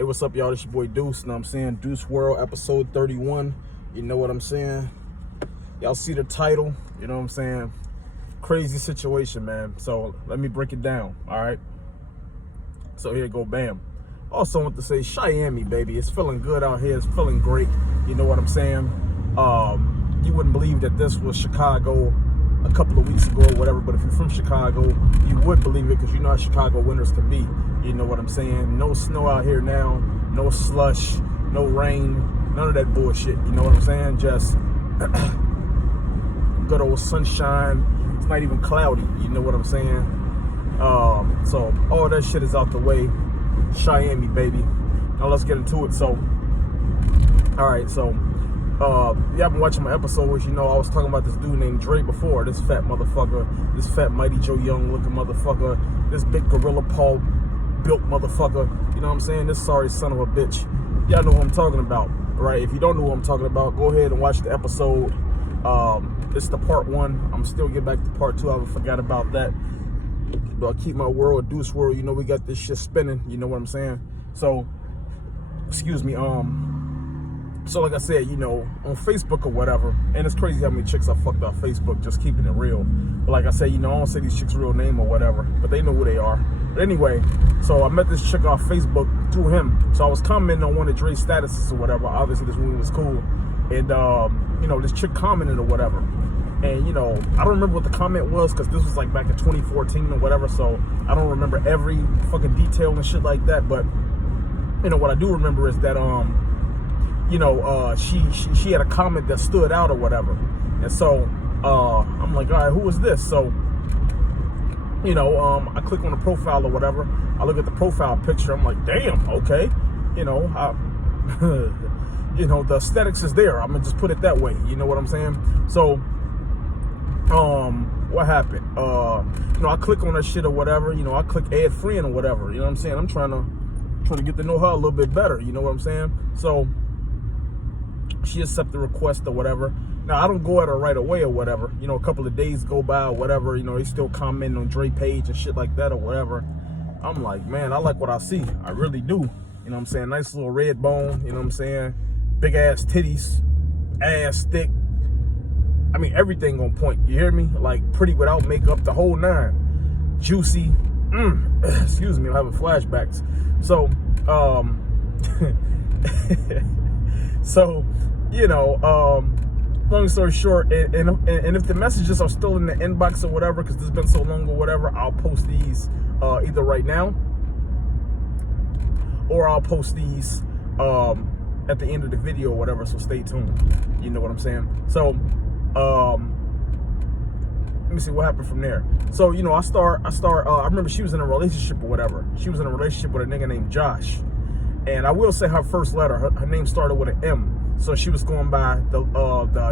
Hey, what's up, y'all? This your boy Deuce, you know what I'm saying? Deuce World, episode 31. You know what I'm saying? Y'all see the title, you know what I'm saying? Crazy situation, man. So let me break it down, all right? So here you go, bam. Also want to say, Cheyenne, baby. It's feeling good out here. It's feeling great. You know what I'm saying? You wouldn't believe that this was Chicago a couple of weeks ago or whatever, but if you're from Chicago, you would believe it because you know how Chicago winters can be. You know what I'm saying? No snow out here now, no slush, no rain, none of that bullshit. You know what I'm saying? Just good old sunshine. It's not even cloudy. You know what I'm saying? So all that shit is out the way. Cheyenne, baby. Now let's get into it. So, all right, so y'all been watching my episodes, you know I was talking about this dude named Dre before. This fat motherfucker, this fat Mighty Joe Young looking motherfucker, this big gorilla paw built motherfucker, you know what I'm saying? This sorry son of a bitch. Y'all know who I'm talking about, right? If you don't know who I'm talking about, go ahead and watch the episode. It's the part 1. I'm still getting back to part 2. I forgot about that. But I keep my world, Deuce World, you know we got this shit spinning, you know what I'm saying? So, excuse me, so like I said, you know, on Facebook or whatever, and it's crazy how many chicks I fucked off Facebook, just keeping it real. But like I said, you know, I don't say these chicks' real name or whatever, but they know who they are. But anyway, so I met this chick off Facebook through him. So I was commenting on one of Dre's statuses or whatever. Obviously this woman was cool. And, you know, this chick commented or whatever. And, you know, I don't remember what the comment was because this was like back in 2014 or whatever. So I don't remember every fucking detail and shit like that. But, you know, what I do remember is that, you know, she had a comment that stood out or whatever. And so I'm like, all right, who is this? So, you know, I click on the profile or whatever. I look at the profile picture. I'm like, damn, okay. You know, you know, the aesthetics is there. I'm gonna just put it that way. You know what I'm saying? So, what happened? You know, I click on her shit or whatever. You know, I click add friend or whatever. You know what I'm saying? I'm trying to get to know her a little bit better. You know what I'm saying? So she accepted the request or whatever. Now I don't go at her right away or whatever. You know, a couple of days go by or whatever. You know, they still commenting on Dre page and shit like that or whatever. I'm like, man, I like what I see. I really do. You know what I'm saying? Nice little red bone. You know what I'm saying? Big ass titties, ass thick. I mean, everything on point. You hear me? Like pretty without makeup, the whole 9. Juicy. Excuse me, I'm having flashbacks. So, so, you know, long story short, and if the messages are still in the inbox or whatever, because this has been so long or whatever, I'll post these either right now or I'll post these at the end of the video or whatever, so stay tuned. You know what I'm saying? So, let me see what happened from there. So, you know, I remember she was in a relationship or whatever. She was in a relationship with a nigga named Josh. And I will say her first letter, her name started with an M. So she was going by the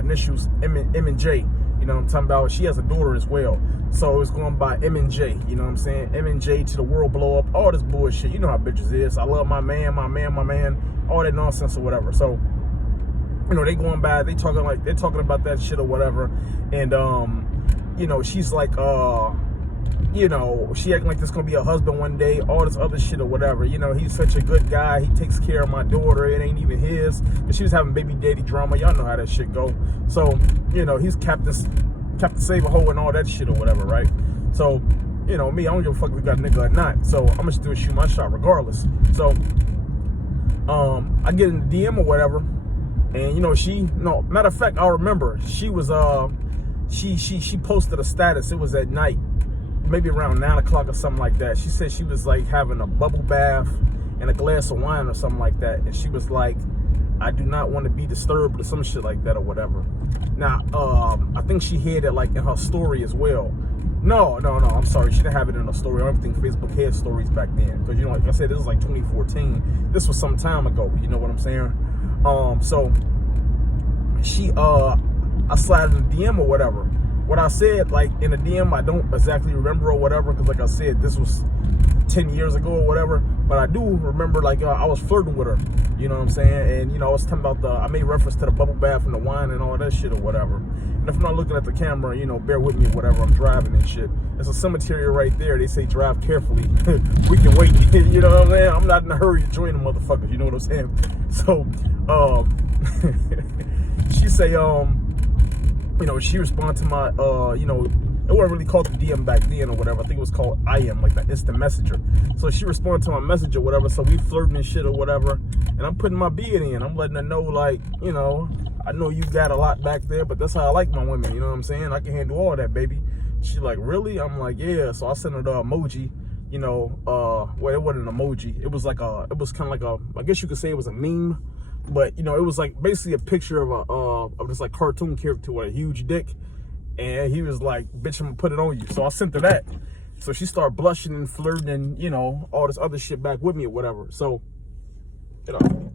initials M and J. You know what I'm talking about? She has a daughter as well. So it was going by M and J. You know what I'm saying? M and J to the world blow up. All this bullshit. You know how bitches is. I love my man, my man, my man. All that nonsense or whatever. So, you know, they going by, they're talking about that shit or whatever. And, you know, she's like, you know, she acting like this gonna be a husband one day, all this other shit or whatever. You know, he's such a good guy. He takes care of my daughter. It ain't even his. And she was having baby daddy drama. Y'all know how that shit go. So, you know, he's Captain Save-A-Ho and all that shit or whatever, right? So, you know, me, I don't give a fuck if we got a nigga or not. So I'm gonna still shoot my shot regardless. So, I get in the DM or whatever, and you know, matter of fact, I remember she was she posted a status. It was at night, maybe around 9 o'clock or something like that. She said she was like having a bubble bath and a glass of wine or something like that. And she was like, I do not want to be disturbed or some shit like that or whatever. Now, I think she had it like in her story as well. No, I'm sorry. She didn't have it in her story. I don't think Facebook had stories back then. Because, you know, like I said, this was like 2014. This was some time ago. You know what I'm saying? So she, I slid in the DM or whatever. What I said, like, in the DM, I don't exactly remember or whatever, because, like I said, this was 10 years ago or whatever, but I do remember, like, I was flirting with her, you know what I'm saying, and, you know, I was talking about I made reference to the bubble bath and the wine and all that shit or whatever, and And if I'm not looking at the camera, you know, bear with me or whatever, I'm driving and shit. There's a cemetery right there. They say drive carefully. We can wait. You know what I'm saying? I'm not in a hurry to join the motherfuckers. You know what I'm saying? So, she say, you know, she responded to my, you know, it wasn't really called the DM back then or whatever. I think it was called IM, like the instant messenger. So she responded to my message or whatever. So we flirting and shit or whatever. And I'm putting my bid in. I'm letting her know, like, you know, I know you got a lot back there, but that's how I like my women. You know what I'm saying? I can handle all that, baby. She like, really? I'm like, yeah. So I sent her the emoji, you know, well, it wasn't an emoji. It was like it was kind of like I guess you could say it was a meme. But, you know, it was like basically a picture of this like cartoon character with a huge dick. And he was like, bitch, I'm gonna put it on you. So I sent her that. So she started blushing and flirting and, you know, all this other shit back with me or whatever. So, you know.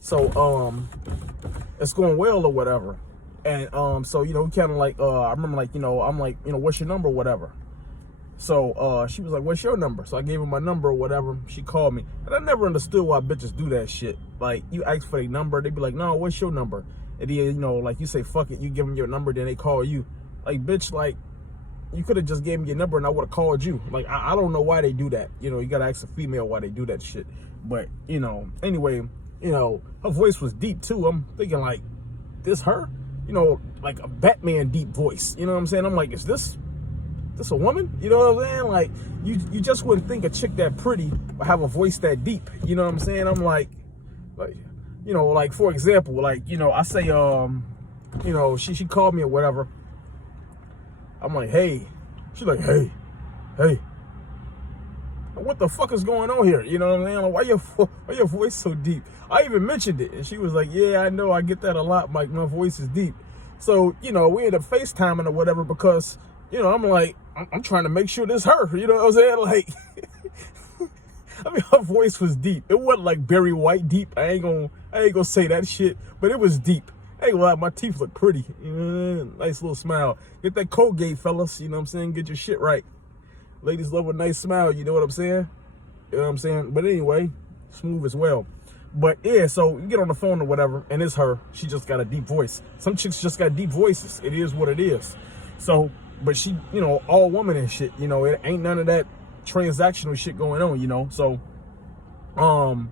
So, it's going well or whatever. And, so, you know, we kind of like, I remember like, you know, I'm like, you know, what's your number or whatever. So, she was like, what's your number? So I gave her my number or whatever. She called me. And I never understood why bitches do that shit. Like, you ask for their number, they be like, no, what's your number? And then, you know, like you say, fuck it, you give them your number, then they call you. Like, bitch, like, you could have just gave me your number and I would have called you. Like, I don't know why they do that. You know, you got to ask a female why they do that shit. But, you know, anyway, you know, her voice was deep too. I'm thinking like, this her? You know, like a Batman deep voice. You know what I'm saying? I'm like, is this a woman? You know what I'm saying? Like, you just wouldn't think a chick that pretty would have a voice that deep. You know what I'm saying? I'm like, you know, like, for example, like, you know, I say, you know, she called me or whatever. I'm like, hey. She's like, hey. What the fuck is going on here? You know what I'm saying? Like, why your voice so deep? I even mentioned it. And she was like, yeah, I know. I get that a lot. My voice is deep. So, you know, we ended up FaceTiming or whatever because, you know, I'm like, I'm trying to make sure this her. You know what I'm saying? Like, I mean, her voice was deep. It wasn't like Barry White deep. I ain't gonna say that shit, but it was deep. I ain't gonna lie, my teeth look pretty. Nice little smile. Get that Colgate, fellas. You know what I'm saying? Get your shit right. Ladies love a nice smile. You know what I'm saying? You know what I'm saying? But anyway, smooth as well. But yeah, so you get on the phone or whatever, and it's her. She just got a deep voice. Some chicks just got deep voices. It is what it is. So, but she, you know, all woman and shit. You know, it ain't none of that transactional shit going on, you know. So I'm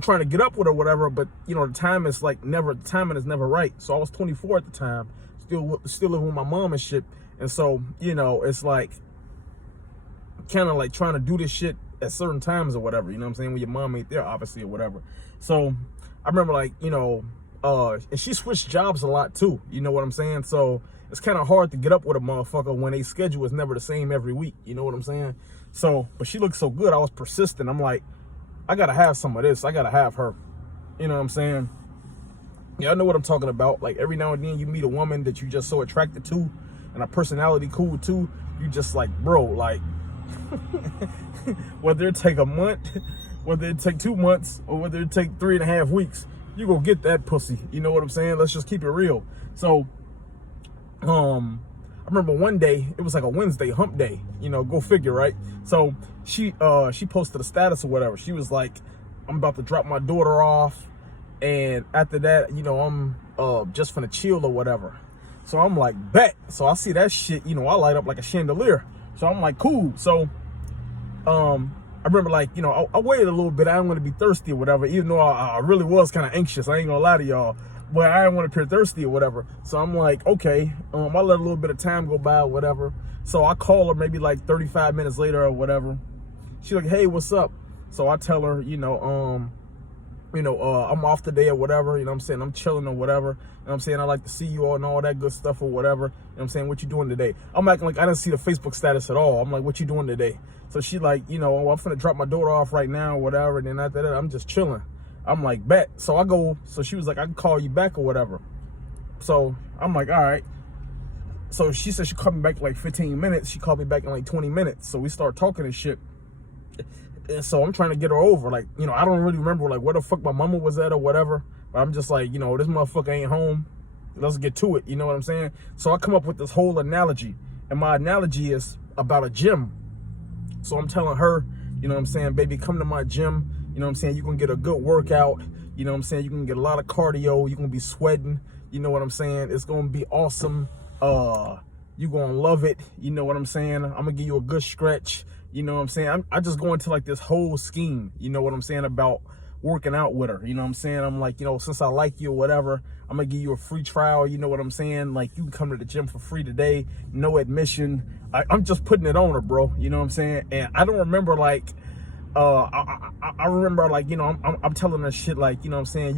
trying to get up with her, whatever, but you know, the timing is never right. So I was 24 at the time, still living with my mom and shit. And so, you know, it's like kind of like trying to do this shit at certain times or whatever, you know what I'm saying, when your mom ain't there, obviously, or whatever. So I remember, like, you know, and she switched jobs a lot too, you know what I'm saying? So it's kind of hard to get up with a motherfucker when they schedule is never the same every week. You know what I'm saying? So, but she looked so good. I was persistent. I'm like, I got to have some of this. I got to have her. You know what I'm saying? Yeah, I know what I'm talking about. Like, every now and then you meet a woman that you just so attracted to and a personality cool too. You just like, bro, like, whether it take a month, whether it take 2 months, or whether it take 3.5 weeks, you gonna get that pussy. You know what I'm saying? Let's just keep it real. So, I remember one day, it was like a Wednesday, hump day, you know, go figure, right? So she posted a status or whatever. She was like, I'm about to drop my daughter off, and after that, you know, I'm just finna chill or whatever. So I'm like, bet. So I see that shit, you know, I light up like a chandelier. So I'm like, cool. So I remember, like, you know, I waited a little bit. I didn't want to be thirsty or whatever, even though I really was kind of anxious. I ain't gonna lie to y'all. But I didn't want to appear thirsty or whatever. So I'm like, okay, I let a little bit of time go by or whatever. So I call her maybe like 35 minutes later or whatever. She's like, hey, what's up? So I tell her, I'm off today or whatever. You know what I'm saying? I'm chilling or whatever. You know what I'm saying? I like to see you all and all that good stuff or whatever. You know what I'm saying? What you doing today? I'm acting like I didn't see the Facebook status at all. I'm like, what you doing today? So she like, I'm finna drop my daughter off right now or whatever. And then after that, I'm just chilling. I'm like, bet. So I go, so she was like, I can call you back or whatever. So I'm like, all right. So she said she called me back in like 15 minutes. She called me back in like 20 minutes. So we start talking and shit. And so I'm trying to get her over. Like, I don't really remember like where the fuck my mama was at or whatever. But I'm just like, this motherfucker ain't home. Let's get to it. You know what I'm saying? So I come up with this whole analogy. And my analogy is about a gym. So I'm telling her, you know what I'm saying, baby, come to my gym. You know what I'm saying? You're going to get a good workout. You know what I'm saying? You can get a lot of cardio. You're gonna be sweating. You know what I'm saying? It's gonna be awesome. You're gonna love it. You know what I'm saying? I'm gonna give you a good stretch. You know what I'm saying? I just go into like this whole scheme, you know what I'm saying, about working out with her. You know what I'm saying? I'm like, you know, since I like you or whatever, I'm gonna give you a free trial. You know what I'm saying? Like, you can come to the gym for free today, no admission. I'm just putting it on her, bro. You know what I'm saying? And I don't remember like, I remember like, you know, I'm telling her shit like, you know what I'm saying,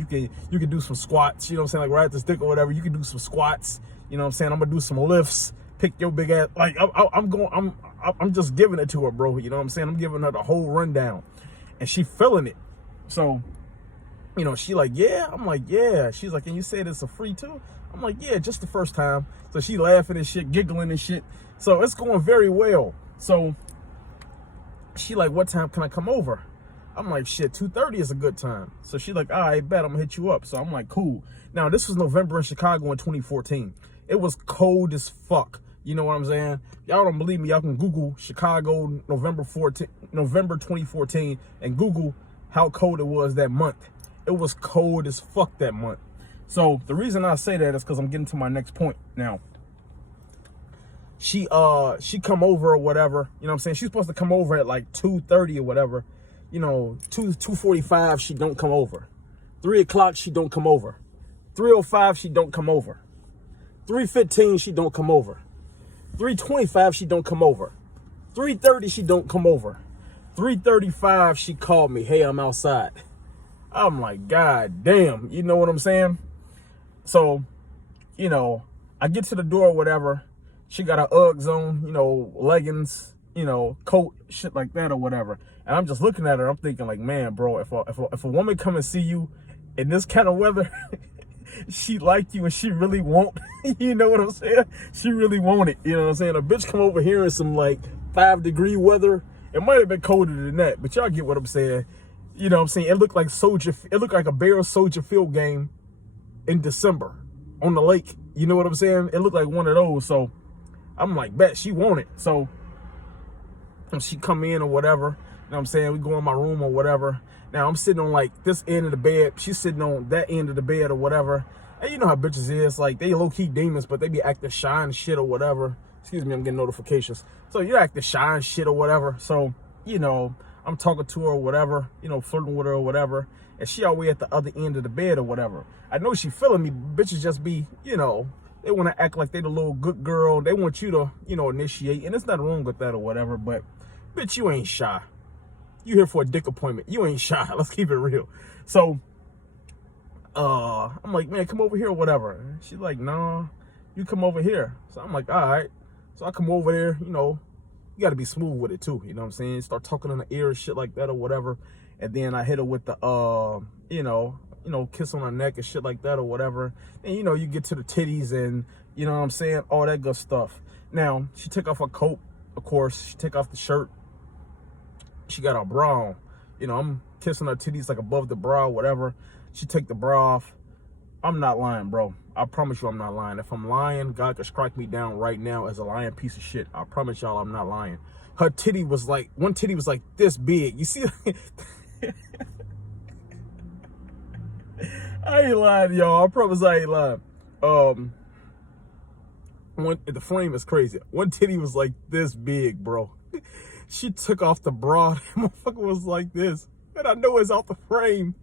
you can do some squats, you know what I'm saying, like ride the stick or whatever, you can do some squats, you know what I'm saying, I'm gonna do some lifts, pick your big ass, like I'm just giving it to her, bro, you know what I'm saying, I'm giving her the whole rundown, and she feeling it. So, you know, she like, yeah, I'm like, yeah, she's like, and you said it's a free too? I'm like, yeah, just the first time. So she laughing and shit, giggling and shit, so it's going very well. So she like, what time can I come over? I'm like, shit, 2:30 is a good time. So she like, all right, bet, I'm gonna hit you up. So I'm like, cool. Now, this was November in Chicago in 2014. It was cold as fuck. You know what I'm saying? Y'all don't believe me, y'all can Google Chicago November 2014 and Google how cold it was that month. It was cold as fuck that month. So the reason I say that is because I'm getting to my next point now. She come over or whatever, you know what I'm saying? She's supposed to come over at like 2:30 or whatever. You know, 2:45, she don't come over. 3 o'clock, she don't come over. 3:05, she don't come over. 3:15, she don't come over. 3:25, she don't come over. 3:30, she don't come over. 3:35, she called me, hey, I'm outside. I'm like, God damn, you know what I'm saying? So, you know, I get to the door or whatever. She got her Uggs on, you know, leggings, you know, coat, shit like that or whatever. And I'm just looking at her. I'm thinking like, man, bro, if a woman come and see you in this kind of weather, she like you and she really want, you know what I'm saying? She really want it, you know what I'm saying? A bitch come over here in some like 5-degree weather. It might have been colder than that, but y'all get what I'm saying. You know what I'm saying? It looked like a Bears Soldier Field game in December on the lake. You know what I'm saying? It looked like one of those. So I'm like, bet, she want it. So she come in or whatever, you know what I'm saying? We go in my room or whatever. Now I'm sitting on like this end of the bed. She's sitting on that end of the bed or whatever. And you know how bitches is, like they low-key demons, but they be acting shy and shit or whatever. Excuse me, I'm getting notifications. So you acting shy and shit or whatever. So, you know, I'm talking to her or whatever, you know, flirting with her or whatever. And she all the way at the other end of the bed or whatever. I know she feeling me. Bitches just be, you know, they want to act like they the little good girl. They want you to, you know, initiate. And there's nothing wrong with that or whatever. But, bitch, you ain't shy. You here for a dick appointment. You ain't shy. Let's keep it real. So, I'm like, man, come over here or whatever. She's like, nah, you come over here. So I'm like, all right. So I come over there, you know, you got to be smooth with it too. You know what I'm saying? Start talking in the ear and shit like that or whatever. And then I hit her with the, you know, kiss on her neck and shit like that or whatever. And, you know, you get to the titties and, you know what I'm saying? All that good stuff. Now, she took off her coat, of course. She took off the shirt. She got her bra on. You know, I'm kissing her titties like above the bra or whatever. She take the bra off. I'm not lying, bro. I promise you I'm not lying. If I'm lying, God could strike me down right now as a lying piece of shit. I promise y'all I'm not lying. Her titty was like, one titty was like this big. You see? I ain't lying, y'all. I promise I ain't lying. The frame is crazy. One titty was like this big, bro. She took off the bra. That motherfucker was like this. And I know it's out the frame.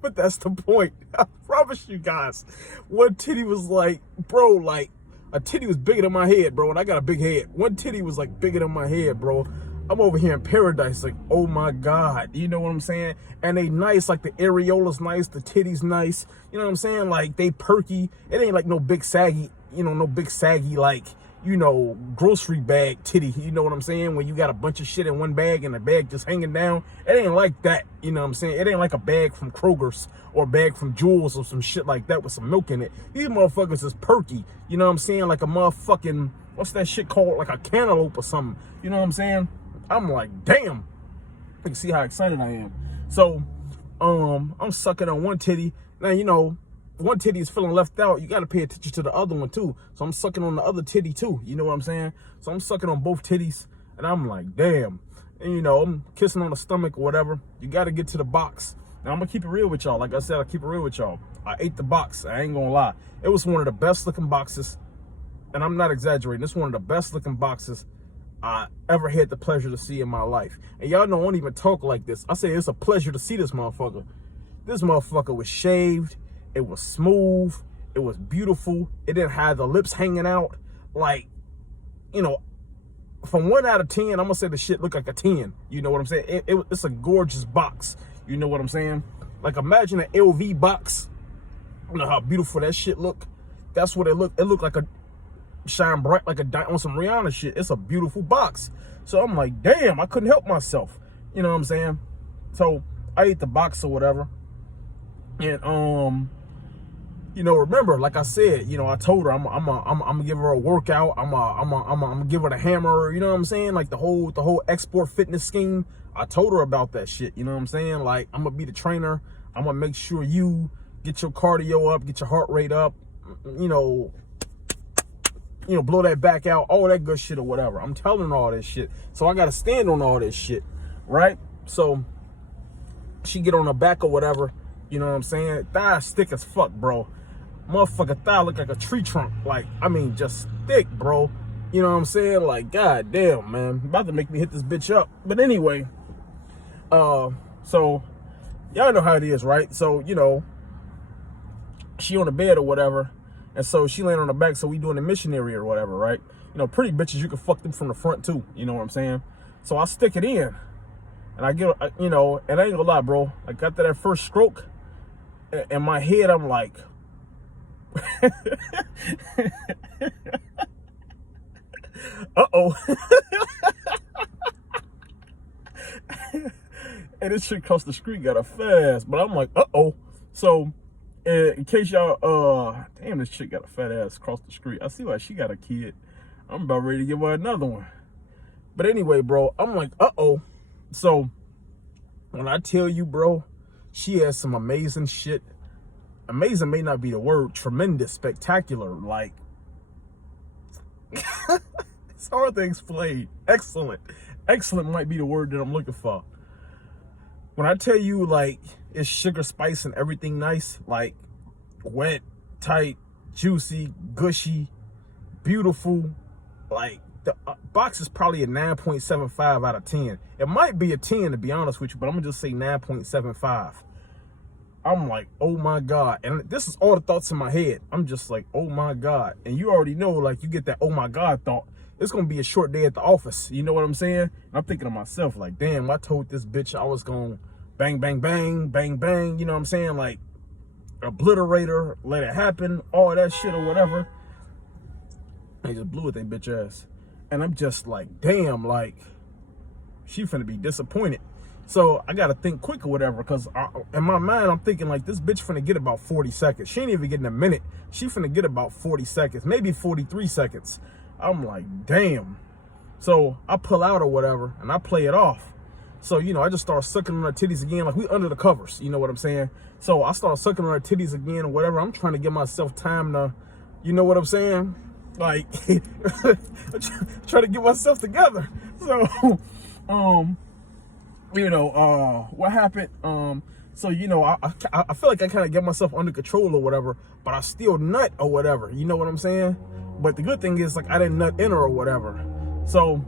But that's the point. I promise you guys. One titty was like, bro, like, a titty was bigger than my head, bro. And I got a big head. One titty was like bigger than my head, bro. I'm over here in paradise, like, oh my God. You know what I'm saying? And they nice, like the areola's nice, the titties nice. You know what I'm saying? Like, they perky. It ain't like no big saggy, you know, no big saggy, like, you know, grocery bag titty. You know what I'm saying? When you got a bunch of shit in one bag and the bag just hanging down. It ain't like that. You know what I'm saying? It ain't like a bag from Kroger's or a bag from Jewel's or some shit like that with some milk in it. These motherfuckers is perky. You know what I'm saying? Like a motherfucking, what's that shit called? Like a cantaloupe or something. You know what I'm saying? I'm like, damn. You can see how excited I am. So, I'm sucking on one titty. Now, you know, one titty is feeling left out. You got to pay attention to the other one too. So I'm sucking on the other titty too. You know what I'm saying? So I'm sucking on both titties. And I'm like, damn. And, you know, I'm kissing on the stomach or whatever. You got to get to the box. Now, I'm gonna keep it real with y'all. Like I said, I keep it real with y'all. I ate the box. I ain't gonna lie. It was one of the best looking boxes, and I'm not exaggerating. It's one of the best looking boxes I ever had the pleasure to see in my life. And y'all know I don't even talk like this. I say it's a pleasure to see this motherfucker. This motherfucker was shaved. It was smooth. It was beautiful. It didn't have the lips hanging out. Like, you know, from 1 out of 10, I'm gonna say the shit looked like a 10. You know what I'm saying? It's a gorgeous box. You know what I'm saying? Like, imagine an LV box. You know how beautiful that shit look? That's what it looked. It looked like a shine bright like a on some Rihanna shit. It's a beautiful box. So I'm like, damn, I couldn't help myself. You know what I'm saying? So I ate the box or whatever. And you know, remember, like I said, you know, I told her I'm gonna give her a workout. I'm gonna give her the hammer. You know what I'm saying? Like the whole export fitness scheme. I told her about that shit. You know what I'm saying? Like, I'm gonna be the trainer. I'm gonna make sure you get your cardio up, get your heart rate up. You know, blow that back out, all that good shit or whatever. I'm telling her all this shit. So I gotta stand on all this shit, right? So she get on her back or whatever. You know what I'm saying? Thigh thick as fuck, bro. Motherfucker thigh look like a tree trunk. Like, I mean, just thick, bro. You know what I'm saying? Like, god damn, man. About to make me hit this bitch up. But anyway, so y'all know how it is, right? So, you know, she on the bed or whatever, and so she laying on the back, so we doing the missionary or whatever, right? You know, pretty bitches, you can fuck them from the front too. You know what I'm saying? So I stick it in, and I get, you know, and I ain't gonna lie, bro. Like, after that first stroke, in my head, I'm like, uh-oh. And this shit across the street got a fast, but I'm like, uh-oh. So, in case y'all, damn, this chick got a fat ass across the street. I see why she got a kid. I'm about ready to give her another one. But anyway, bro, I'm like, uh-oh. So, when I tell you, bro, she has some amazing shit. Amazing may not be the word. Tremendous, spectacular, like, it's hard to explain. Excellent. Excellent might be the word that I'm looking for. When I tell you, like, it's sugar, spice, and everything nice, like, wet, tight, juicy, gushy, beautiful, like, the box is probably a 9.75 out of 10. It might be a 10, to be honest with you, but I'm gonna just say 9.75. I'm like, oh my God. And this is all the thoughts in my head. I'm just like, oh my God. And you already know, like, you get that oh my God thought, it's gonna be a short day at the office. You know what I'm saying? And I'm thinking to myself, like, damn, I told this bitch I was gonna bang, bang, bang, bang, bang. You know what I'm saying? Like, obliterate her, let it happen, all that shit or whatever. They just blew it, they bitch ass. And I'm just like, damn, like, she finna be disappointed. So I gotta think quick or whatever, because in my mind, I'm thinking, like, this bitch finna get about 40 seconds. She ain't even getting a minute. She finna get about 40 seconds, maybe 43 seconds. I'm like, damn. So I pull out or whatever, and I play it off. So, you know, I just start sucking on her titties again, like we under the covers, you know what I'm saying? So I start sucking on her titties again or whatever. I'm trying to give myself time to, you know what I'm saying? Like, try to get myself together. So, you know, what happened? So, you know, I feel like I kind of get myself under control or whatever, but I still nut or whatever. You know what I'm saying? But the good thing is, like, I didn't nut in her or whatever. So,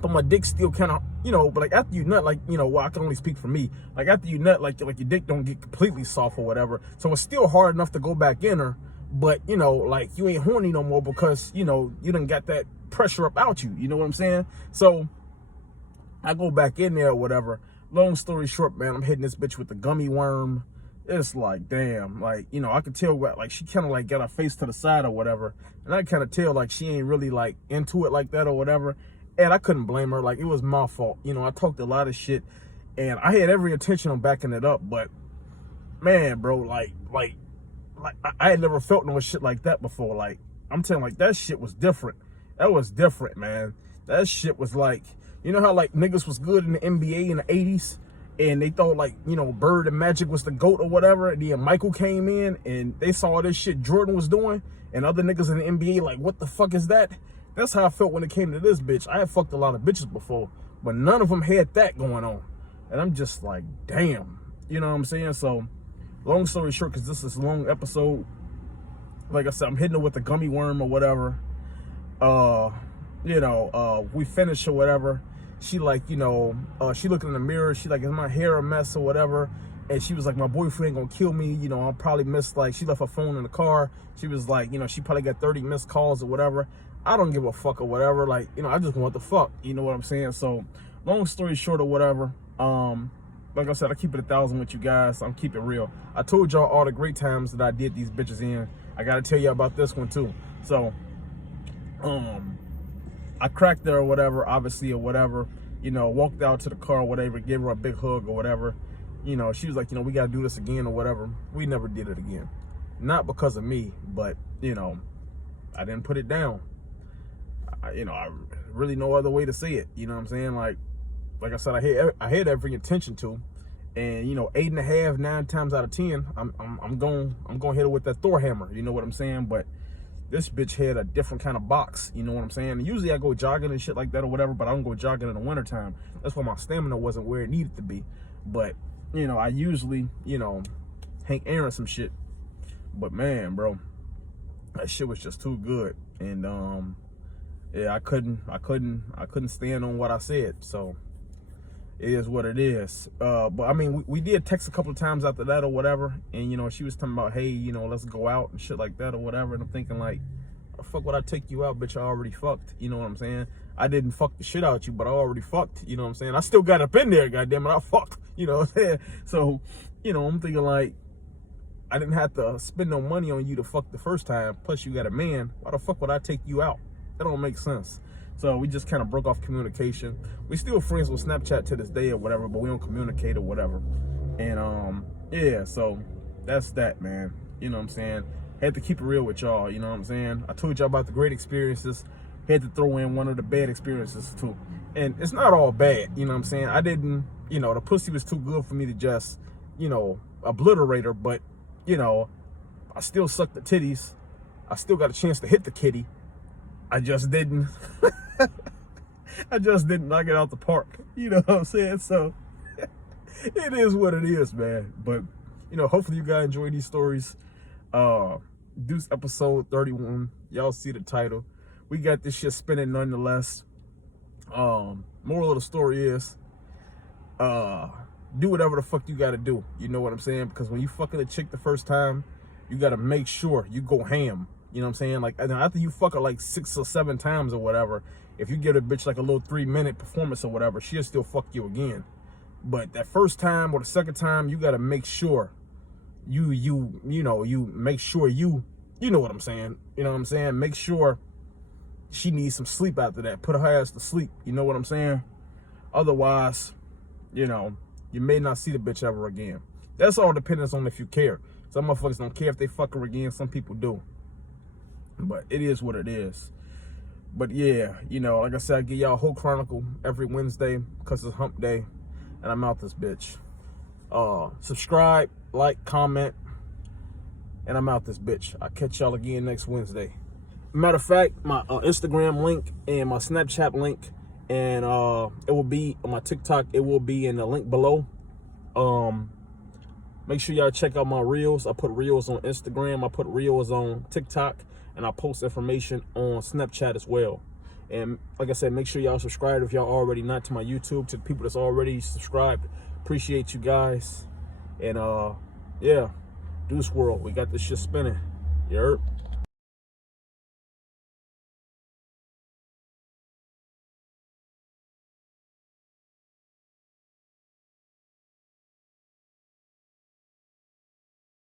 but my dick still kind of, you know, but like after you nut, like, you know, well, I can only speak for me. Like after you nut, like your dick don't get completely soft or whatever. So it's still hard enough to go back in her. But, you know, like, you ain't horny no more because, you know, you done got that pressure up out you. You know what I'm saying? So I go back in there or whatever. Long story short, man, I'm hitting this bitch with the gummy worm. It's like, damn, like, you know, I could tell, like, she kind of, like, got her face to the side or whatever. And I kind of tell, like, she ain't really, like, into it like that or whatever. And I couldn't blame her. Like, it was my fault. You know, I talked a lot of shit. And I had every intention on backing it up. But, man, bro, like I had never felt no shit like that before. Like, I'm telling, like, that shit was different. That was different, man. That shit was like, you know how, like, niggas was good in the NBA in the 80s? And they thought, like, you know, Bird and Magic was the GOAT or whatever. And then Michael came in and they saw this shit Jordan was doing. And other niggas in the NBA like, what the fuck is that? That's how I felt when it came to this bitch. I had fucked a lot of bitches before, but none of them had that going on. And I'm just like, damn. You know what I'm saying? So, long story short, because this is a long episode, like I said, I'm hitting her with a gummy worm or whatever. We finished or whatever. She like, she looked in the mirror. She like, is my hair a mess or whatever? And she was like, my boyfriend gonna kill me. I'll probably miss, like, she left her phone in the car. She was like, she probably got 30 missed calls or whatever. I don't give a fuck or whatever. Like, I just want the fuck. You know what I'm saying? So, long story short or whatever, like I said, I keep it 1,000 with you guys. I'm keeping it real. I told y'all all the great times that I did these bitches in. I gotta tell you about this one too. So, I cracked her or whatever, obviously, or whatever. Walked out to the car or whatever, gave her a big hug or whatever. She was like, we gotta do this again or whatever. We never did it again. Not because of me, but, I didn't put it down. I really no other way to say it. You know what I'm saying? Like I said, I had every intention to, and 8.5, 9 times out of 10, I'm going to hit her with that Thor hammer. You know what I'm saying? But this bitch had a different kind of box. You know what I'm saying? And usually I go jogging and shit like that or whatever, but I don't go jogging in the wintertime. That's why my stamina wasn't where it needed to be. But I usually Hank Aaron some shit. But man, bro, that shit was just too good. And yeah, I couldn't stand on what I said. So it is what it is. But I mean, we did text a couple of times after that or whatever. And she was talking about, hey, let's go out and shit like that or whatever. And I'm thinking like, the fuck would I take you out, bitch? I already fucked. You know what I'm saying? I didn't fuck the shit out you, but I already fucked. You know what I'm saying? I still got up in there, goddamn it. I fucked. You know what I'm saying? So, I'm thinking like, I didn't have to spend no money on you to fuck the first time. Plus you got a man. Why the fuck would I take you out? That don't make sense. So we just kind of broke off communication. We still friends with Snapchat to this day or whatever, but we don't communicate or whatever. And yeah, so that's that, man. You know what I'm saying? Had to keep it real with y'all, you know what I'm saying? I told y'all about the great experiences. Had to throw in one of the bad experiences too. And it's not all bad, you know what I'm saying? I didn't, the pussy was too good for me to just, obliterate her, but, I still sucked the titties. I still got a chance to hit the kitty. I just didn't. I just didn't knock it out the park. You know what I'm saying? So it is what it is, man. But hopefully you guys enjoy these stories. Deuce episode 31. Y'all see the title. We got this shit spinning nonetheless. Moral of the story is, do whatever the fuck you gotta do. You know what I'm saying? Because when you fucking a chick the first time, you gotta make sure you go ham. You know what I'm saying? Like, after you fuck her like 6 or 7 times or whatever, if you give a bitch like a little 3-minute performance or whatever, she'll still fuck you again. But that first time or the second time, you gotta make sure you make sure you know what I'm saying. You know what I'm saying? Make sure she needs some sleep after that. Put her ass to sleep. You know what I'm saying? Otherwise, you may not see the bitch ever again. That's all depends on if you care. Some motherfuckers don't care if they fuck her again. Some people do. But it is what it is. But yeah, like I said, I give y'all a whole chronicle every Wednesday because it's hump day. And I'm out this bitch. Subscribe, like, comment. And I'm out this bitch. I'll catch y'all again next Wednesday. Matter of fact, my Instagram link and my Snapchat link, and it will be on my TikTok. It will be in the link below. Make sure y'all check out my reels. I put reels on Instagram. I put reels on TikTok. And I post information on Snapchat as well. And like I said, make sure y'all subscribe if y'all already not to my YouTube. To the people that's already subscribed, appreciate you guys. And yeah, Deuce World, we got this shit spinning. You heard?